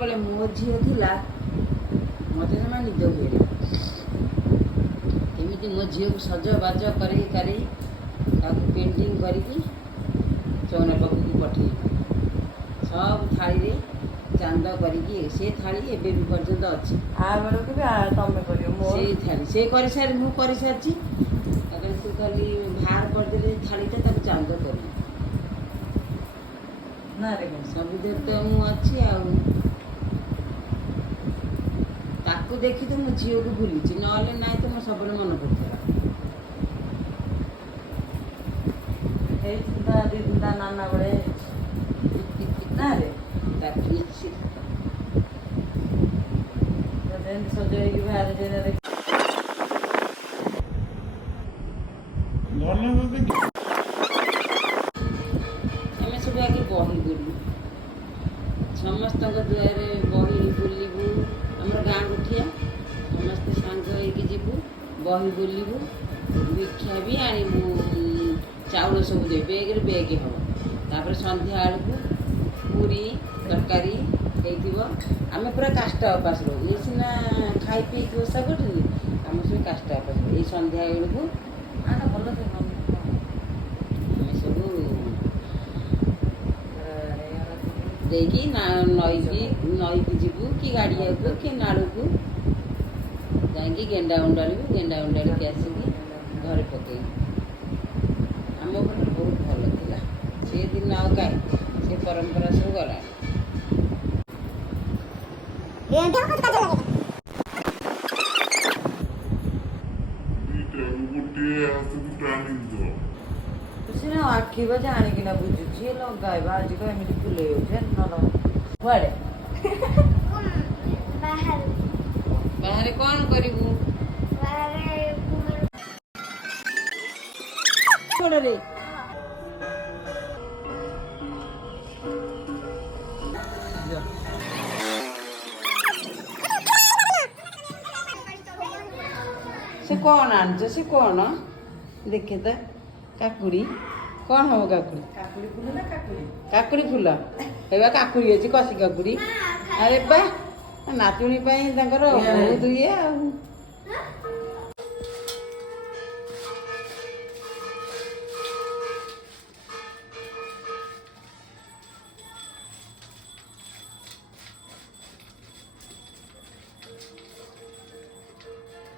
ଯେତେବେଳେ ମୋ ଝିଅ ଥିଲା ମୋତେ ଜମା ନିଦ ହୁଏନି। କେମିତି ମୋ ଝିଅକୁ ସଜବାଜ କରେଇ କାରେଇ ତାକୁ ପେଣ୍ଟିଂ କରିକି ଚଉରା ପାଖକୁ ପଠେଇବି। ସବୁ ଥାଳିରେ ଚାନ୍ଦ କରିକି ସେ ଥାଳି ଏବେ ବି ପର୍ଯ୍ୟନ୍ତ ଅଛି। ଆ ବେଳକୁ ବି ତମେ କରିବ ସେଇ ଥାଳି ସେ କରିସାରି ମୁଁ କରିସାରିଛି। ତାପରେ ତୁ ଖାଲି ବାହାର କରିଦେଲେ ଥାଳିଟା ତାକୁ ଚାନ୍ଦ କରିବି। ନା ରେ ସବୁଥିରେ ତ ମୁଁ ଅଛି ଆଉ। ତାକୁ ଦେଖି ତ ମୋ ଝିଅକୁ ଭୁଲିଛି, ନହେଲେ ନାହିଁ ତ ମୋ ସବୁବେଳେ ମନେ ପଡ଼ୁଥିଲା। ହେଇଛି ତା ନାନା ବେଳେ ନା ରେ ତାକୁ ଯେମିତି ସଜ ହେଇକି ବାହାରେ ଯେ ଆମେ ସବୁ ଆଗେ ବହି ବୁଲିବୁ, ସମସ୍ତଙ୍କ ଦୁଆରେ ବହି ବୁଲିବୁ। ଆମର ଗାଁ ଗୋଠିଆ ସମସ୍ତେ ସାଙ୍ଗ ହେଇକି ଯିବୁ, ବହି ବୁଲିବୁ, ଭିକ୍ଷା ବି ଆଣିବୁ। ଚାଉଳ ସବୁ ଦେବେ, ବେଗରେ ବେଗ ହେବ। ତାପରେ ସନ୍ଧ୍ୟା ବେଳକୁ ପୁରୀ ତରକାରୀ ହେଇଥିବ। ଆମେ ପୁରା କାଷ୍ଟ ଉପାସ ରହୁ। ଇଏ ସିନା ଖାଇ ପିଇକି ଓଷା କରୁଛନ୍ତି, ଆମେ ସବୁ କାଷ୍ଟ ଉପାସ ରହୁ। ଏଇ ସନ୍ଧ୍ୟା ବେଳକୁ ଭଲ ଆମେ ସବୁ ଦେଇକି ନଈକି ଯିବୁ କି ଗାଡ଼ିଆକୁ କି ନାଳକୁ ଯାଇକି ଗେଣ୍ଡା ଉଣ୍ଡାଳିବୁ। ଗେଣ୍ଡା ଉଣ୍ଡାଳିକି ଆସିକି ଘରେ ପକେଇବୁ। ଆମ ଘରେ ବହୁତ ଭଲ ଥିଲା ସେ ଦିନ, ଆଉ କାହିଁ ସେ ପରମ୍ପରା ସବୁ ଗଲାଣି। ସିନା ଆଖି ବା ଜାଣିକିନା ବୁଝୁଛି ଲଗାଇବା ଆଜି ତ ଏମିତି ଫୁଲେଇ ହେଉଛି କୁଆଡ଼େ ବାହାରେ କ'ଣ କରିବୁ? ଗୋଡ଼ରେ ସେ କ'ଣ ଆଣିଛ? ସେ କ'ଣ ଦେଖେ ତ କାକୁଡ଼ି କ'ଣ ହବ? କାକୁଡ଼ି ଫୁଲ ନା କାକୁଡ଼ି ଫୁଲ ହେବା କାକୁଡ଼ି ଅଛି, କଷି କାକୁଡ଼ି। ଆରେ ବା ନାତୁଣୀ ପାଇଁ ତାଙ୍କର ବହୁତ ଇଏ ଆଉ।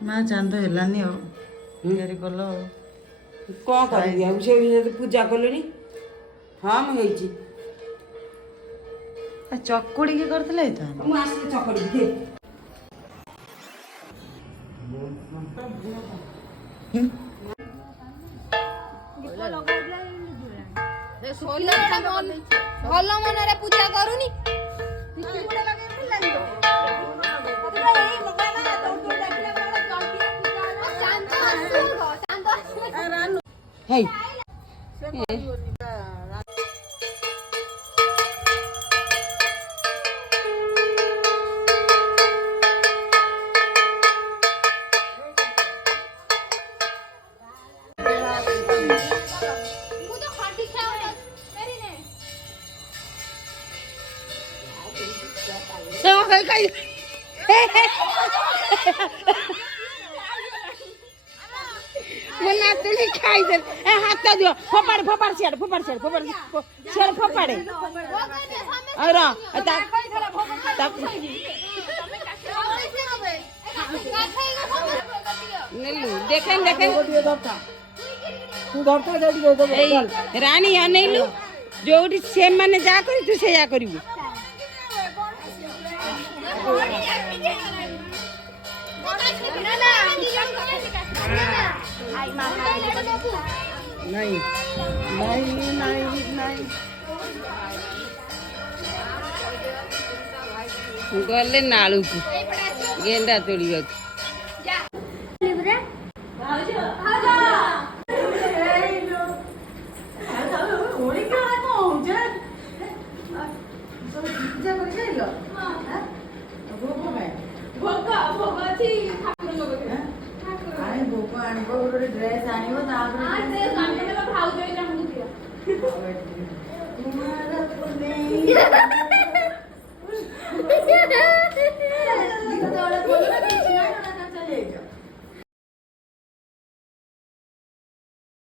ମା ଚାନ୍ଦ ହେଲାନି ଆଉ ତିଆରି କଲ ଆଉ କ'ଣ କରିବି ଆଉ? ସେ ପୂଜା କଲେଣି। ହଁ ମୁଁ ହେଇଛି। ଚକୁଡ଼ିକି କରିଥିଲେ ହେଇଥାନ୍ତା। ମୁଁ ଆସିଲେ ଚକଡ଼ି ଦେ। ଭଲ ମନରେ ପୂଜା କରୁନି। ହେଇ ମୋ ନାତୁଣୀ ଖାଇଦେଲେ। ହାତ ଦିଅ, ଫୋପାଡ଼େ ଫୋପାଡ଼େ ସିଆଡ଼େ, ଫୋପାଡ଼େ ସିଆଡ଼େ, ଫୋପାଡ଼େ ସିଆଡ଼େ, ଫୋପାଡ଼େ। ଆଉ ର ନେଲୁ ଦେଖେନି ଦେଖେନି। ଏଇ ରାଣୀ ଅନେଇଲୁ, ଯୋଉଠି ସେମାନେ ଯାହା କରି ତୁ ସେଇଆ କରିବୁ। ନାଇଁ ନାଇଁ ନାଇଁ ନାଇଁ ଗଲେ ନାଳୁକୁ ଗେଣ୍ଡା ତୋଳିବାକୁ। ଡ୍ରେସ୍ ଆଣିବ ତାପରେ